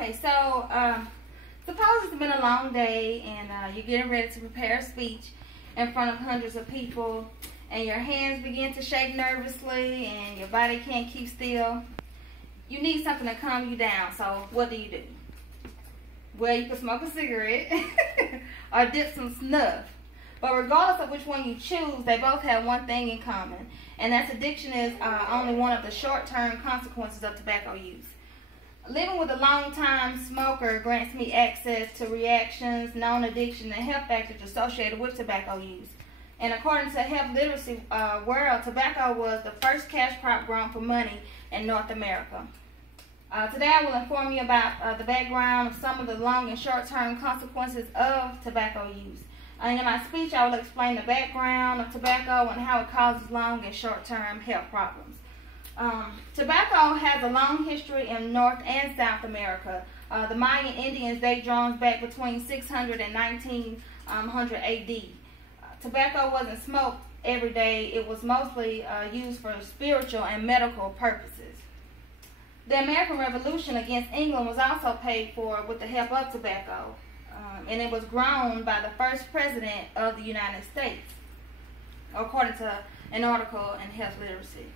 Okay, so suppose it's been a long day and you're getting ready to prepare a speech in front of hundreds of people, and your hands begin to shake nervously and your body can't keep still. You need something to calm you down, so what do? Well, you can smoke a cigarette or dip some snuff. But regardless of which one you choose, they both have one thing in common, and that's addiction is only one of the short-term consequences of tobacco use. Living with a long-time smoker grants me access to reactions, known addiction, and health factors associated with tobacco use. And according to Health Literacy World, tobacco was the first cash crop grown for money in North America. Today I will inform you about the background of some of the long and short-term consequences of tobacco use. And in my speech, I will explain the background of tobacco and how it causes long and short-term health problems. Tobacco has a long history in North and South America. The Mayan Indians date drums back between 600 and 1900 AD. Tobacco wasn't smoked every day. It was mostly used for spiritual and medical purposes. The American Revolution against England was also paid for with the help of tobacco, and it was grown by the first president of the United States, according to an article in Health Literacy.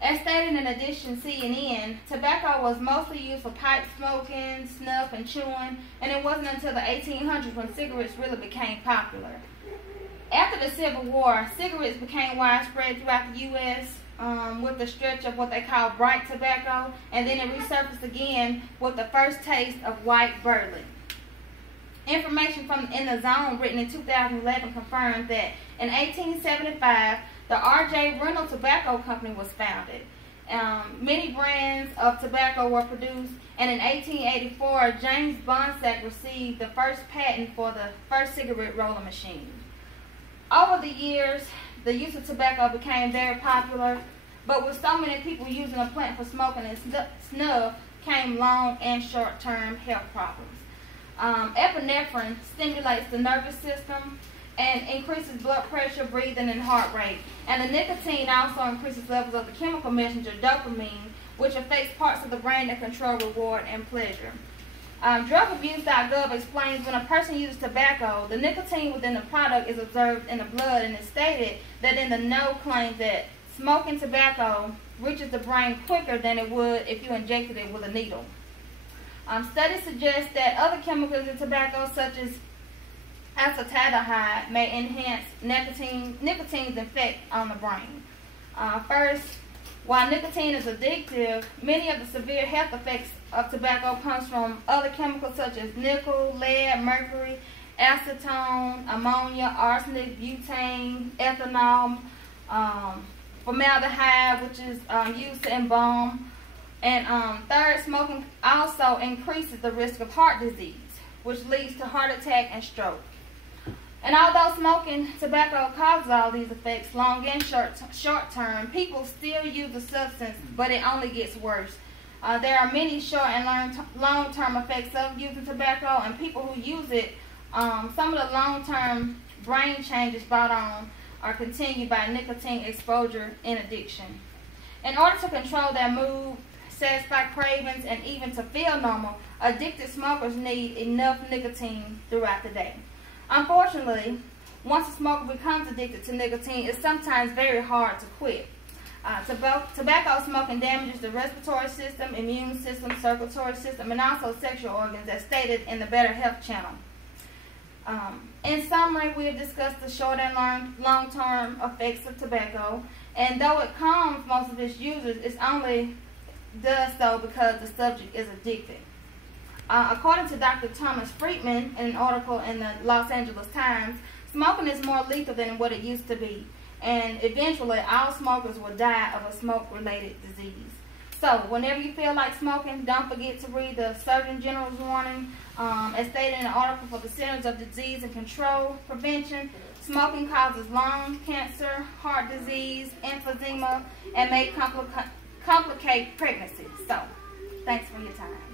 As stated in Edition CNN, tobacco was mostly used for pipe smoking, snuff, and chewing, and it wasn't until the 1800s when cigarettes really became popular. After the Civil War, cigarettes became widespread throughout the U.S. With the stretch of what they call bright tobacco, and then it resurfaced again with the first taste of white burley. Information from In the Zone, written in 2011, confirmed that in 1875, the R.J. Reynolds Tobacco Company was founded. Many brands of tobacco were produced, and in 1884, James Bonsack received the first patent for the first cigarette roller machine. Over the years, the use of tobacco became very popular, but with so many people using the plant for smoking and snuff came long and short-term health problems. Epinephrine stimulates the nervous system and increases blood pressure, breathing, and heart rate. And the nicotine also increases levels of the chemical messenger dopamine, which affects parts of the brain that control reward and pleasure. DrugAbuse.gov explains when a person uses tobacco, the nicotine within the product is observed in the blood, and it's stated that in the note claims that smoking tobacco reaches the brain quicker than it would if you injected it with a needle. Studies suggest that other chemicals in tobacco, such as acetaldehyde, may enhance nicotine's effect on the brain. First, while nicotine is addictive, many of the severe health effects of tobacco comes from other chemicals such as nickel, lead, mercury, acetone, ammonia, arsenic, butane, ethanol, formaldehyde, which is used to embalm. And third, smoking also increases the risk of heart disease, which leads to heart attack and stroke. And although smoking tobacco causes all these effects, long and short term, people still use the substance, but it only gets worse. There are many short and long term effects of using tobacco, and people who use it, some of the long term brain changes brought on are continued by nicotine exposure and addiction. In order to control their mood, satisfy cravings, and even to feel normal, addicted smokers need enough nicotine throughout the day. Unfortunately, once a smoker becomes addicted to nicotine, it's sometimes very hard to quit. Tobacco smoking damages the respiratory system, immune system, circulatory system, and also sexual organs, as stated in the Better Health channel. In summary, we have discussed the short and long-term effects of tobacco, and though it calms most of its users, it only does so because the subject is addicted. According to Dr. Thomas Friedman, in an article in the Los Angeles Times, smoking is more lethal than what it used to be, and eventually all smokers will die of a smoke-related disease. So, whenever you feel like smoking, don't forget to read the Surgeon General's warning. As stated in an article for the Centers of Disease and Control Prevention, smoking causes lung cancer, heart disease, emphysema, and may complicate pregnancy. So, thanks for your time.